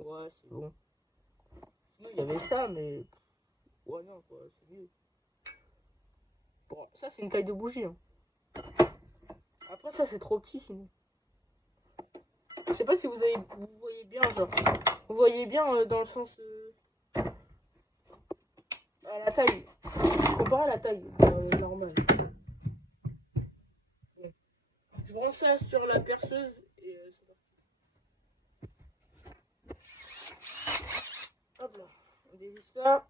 Ouais, c'est bon. Sinon, il y avait ça, mais... Ouais, non, quoi, c'est mieux. Bon, ça, c'est une taille de bougie. Hein. Après, ça, c'est trop petit, sinon. Je sais pas si vous voyez bien, genre... Vous voyez bien dans le sens... à la taille. Comparé à la taille normale. Bon. Je branche ça sur la perceuse et c'est parti. Hop là. On dévisse ça.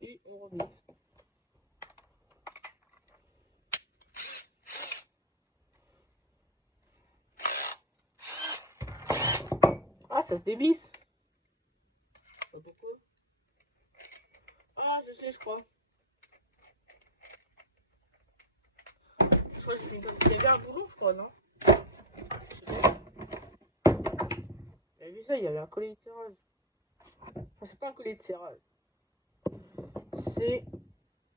Et on revisse. Ah, ça se dévisse. Pourquoi? Ah, je sais, je crois. Je crois que j'ai fait une connerie. Il y avait un boulon, je crois, non? Je sais pas. J'avais vu ça, il y avait un collier de serrage. Enfin, c'est pas un collier de serrage. C'est...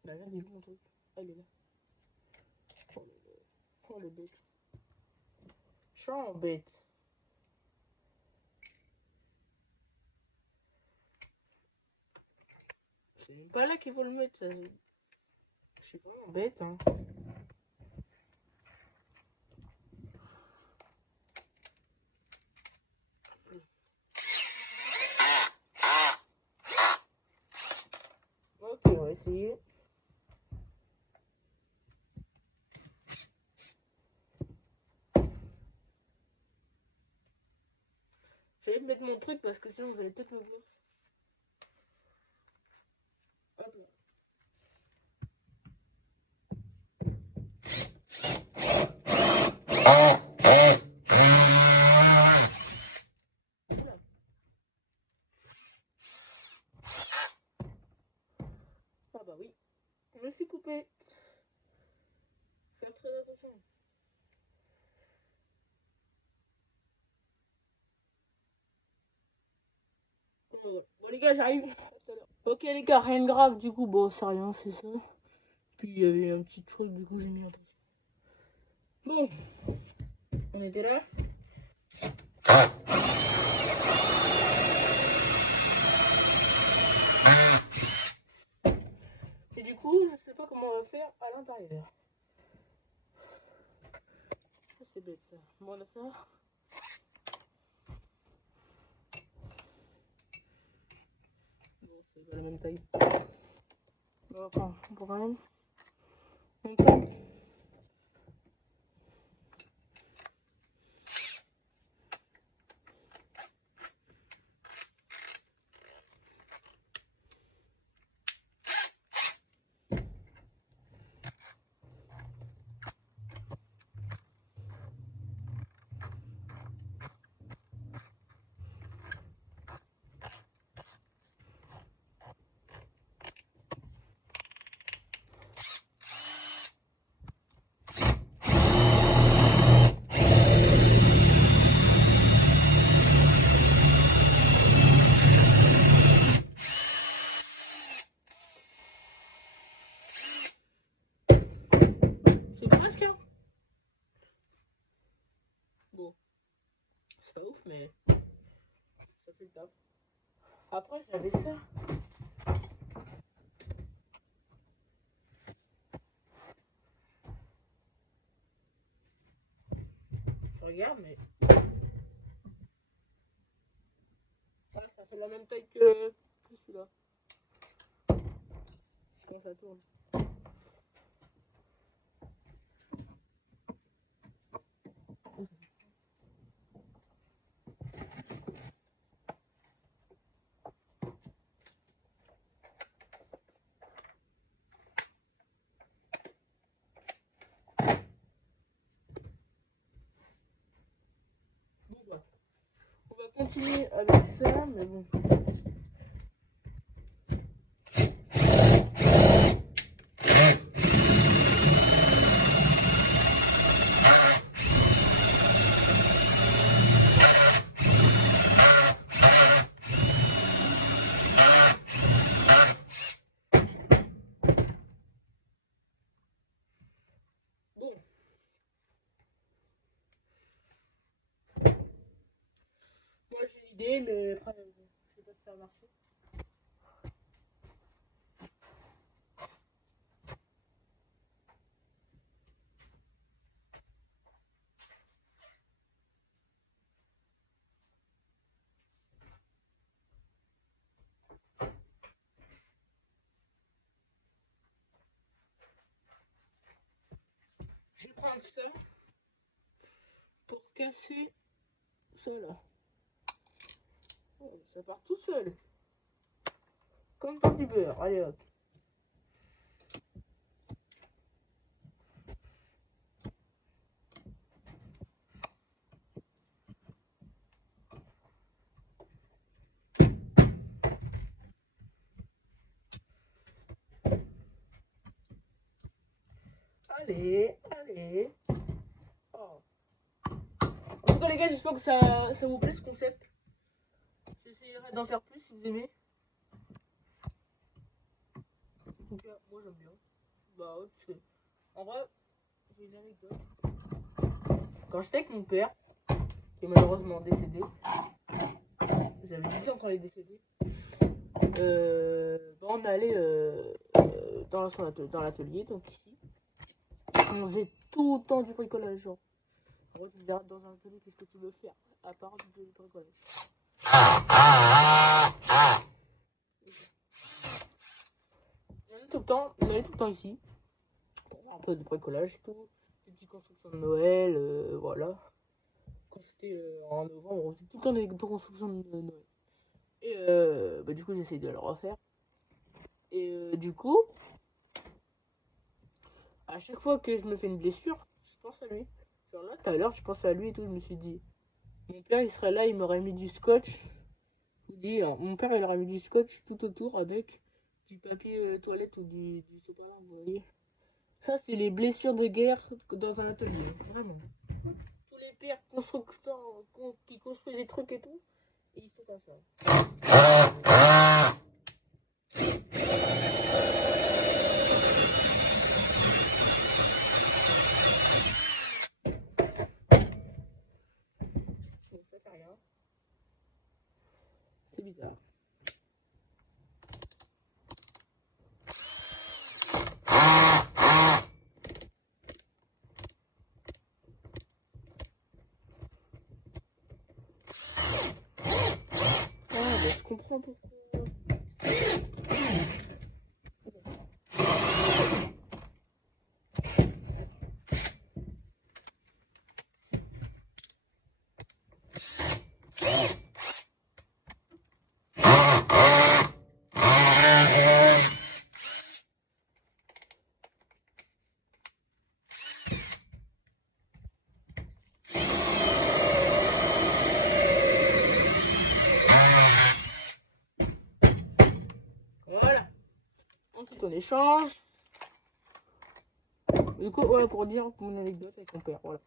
Bah, là, il est où mon truc? Ah, il est là. Oh, le bête. Champ bête. C'est même pas là qu'il faut le mettre. Ça. Je suis vraiment bête, hein. Ok, on va essayer. J'allais mettre mon truc parce que sinon vous allez peut-être me voir. Hop là. Oula. Ah bah oui. Je me suis coupé. Faire très attention. Bon les gars, j'arrive. Ok les gars, rien de grave du coup. Bon, c'est rien, c'est ça. Puis il y avait un petit truc, du coup j'ai mis attention. Bon. On était là. Et du coup, je sais pas comment on va faire à l'intérieur. C'est bête ça. Bon, on a ça. Bon, c'est pas la même taille. Bon, enfin, on peut quand même. On prend. C'est presque là. Bon, c'est pas ouf, mais ça fait le taf. Après, j'avais ça. Je regarde, mais. Ouais, ça fait la même taille que celui-là. Quand ça tourne. Bon, bah. On va continuer avec ça, mais bon. idée, mais après, je sais pas si ça va marcher. Je vais prendre ça pour casser ça là. Ça part tout seul. Comme dans du beurre. Allez hop. Allez, allez. Oh. En tout cas les gars, j'espère que ça vous plaît ce concept. J'essaierai d'en faire plus si vous aimez. En tout cas, moi j'aime bien. Bah ouais, parce que en vrai, j'ai une anecdote. Quand j'étais avec mon père, qui est malheureusement décédé, j'avais 10 ans quand il est décédé, on allait dans l'atelier, donc ici. On faisait tout le temps du bricolage, genre. En vrai, tu me diras dans un atelier, qu'est-ce que tu veux faire à part du bricolage. On allait tout le temps ici, pour faire un peu de bricolage et tout, des petites constructions de Noël, voilà. Quand c'était en novembre, on faisait tout le temps des constructions de Noël. Et bah, du coup, j'essaye de le refaire. Et du coup, à chaque fois que je me fais une blessure, je pense à lui. Genre là, tout à l'heure, je pensais à lui et tout, je me suis dit, mon père, il serait là, il m'aurait mis du scotch. Je vous dis, hein, mon père, il aurait mis du scotch tout autour avec du papier toilette ou du sopalin, vous voyez. Ça, c'est les blessures de guerre dans un atelier, vraiment. Tous les pères constructeurs qui construisent des trucs et tout, et ils font comme ça. C'est bizarre. Je comprends pourquoi. Voilà. Ensuite, on échange. Du coup, voilà pour dire mon anecdote avec mon père. Voilà.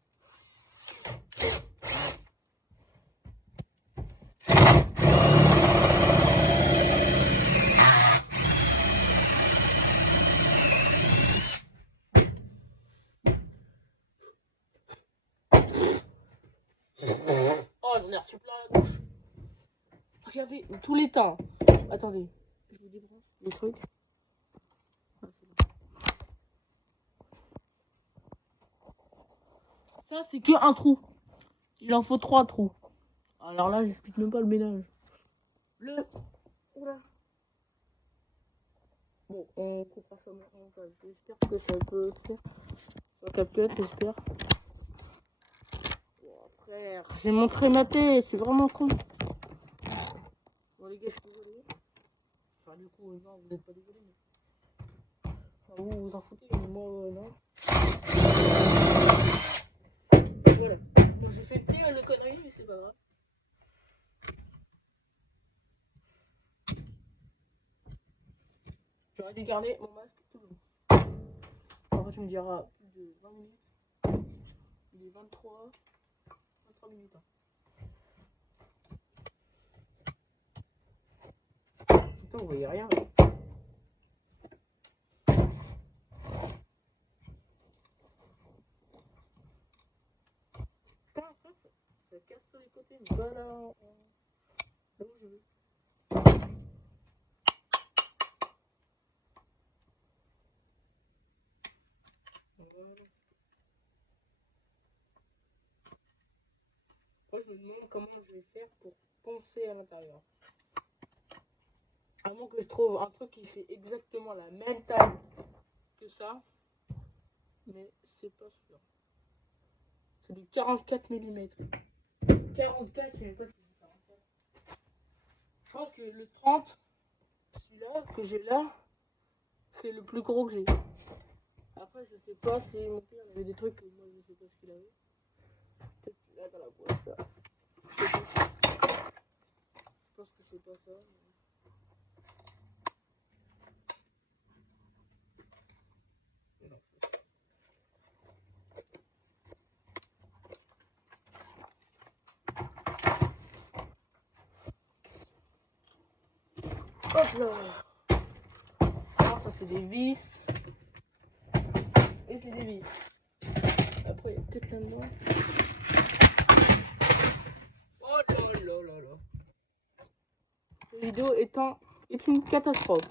Oh, j'en ai reçu plein la bouche. Regardez, tous les temps. Attendez, je vous débranche le truc. Ça, c'est que un trou. Il en faut 3 trous. Alors là, j'explique même pas le ménage. Oula. Bon, on coupera ça maintenant. J'espère que ça peut faire. Sur CapCut, j'espère. Oh, frère, j'ai montré ma tête, c'est vraiment con. Bon, les gars, je suis désolé. Enfin, du coup, non, vous n'êtes pas désolé. Mais... Enfin, vous vous en foutez, mais moi, non. Voilà. Donc, j'ai fait plein de conneries, mais c'est pas grave. J'aurais dû garder mon masque tout le long. Après, tu me diras plus de 20 minutes. Il est 23 minutes. Putain, vous voyez rien. Putain, ça casse sur les côtés. Mais voilà. Là où je veux. Voilà. Moi, je me demande comment je vais faire pour poncer à l'intérieur. À moins que je trouve un truc qui fait exactement la même taille que ça. Mais c'est pas sûr. C'est du 44 mm. 44, je sais même pas si c'est 44. Je crois que le 30, celui-là que j'ai là, c'est le plus gros que j'ai. Après, je sais pas si mon père avait des trucs que moi je sais pas ce qu'il avait. Peut-être qu'il a dans la boîte là. Je sais pas. Je pense que c'est pas ça. Mais... non, c'est ça. Hop là. Alors, ça c'est des vis. Et c'est des vis. Après, il y a peut-être là-dedans. Oh là là là là. Cette vidéo est une catastrophe.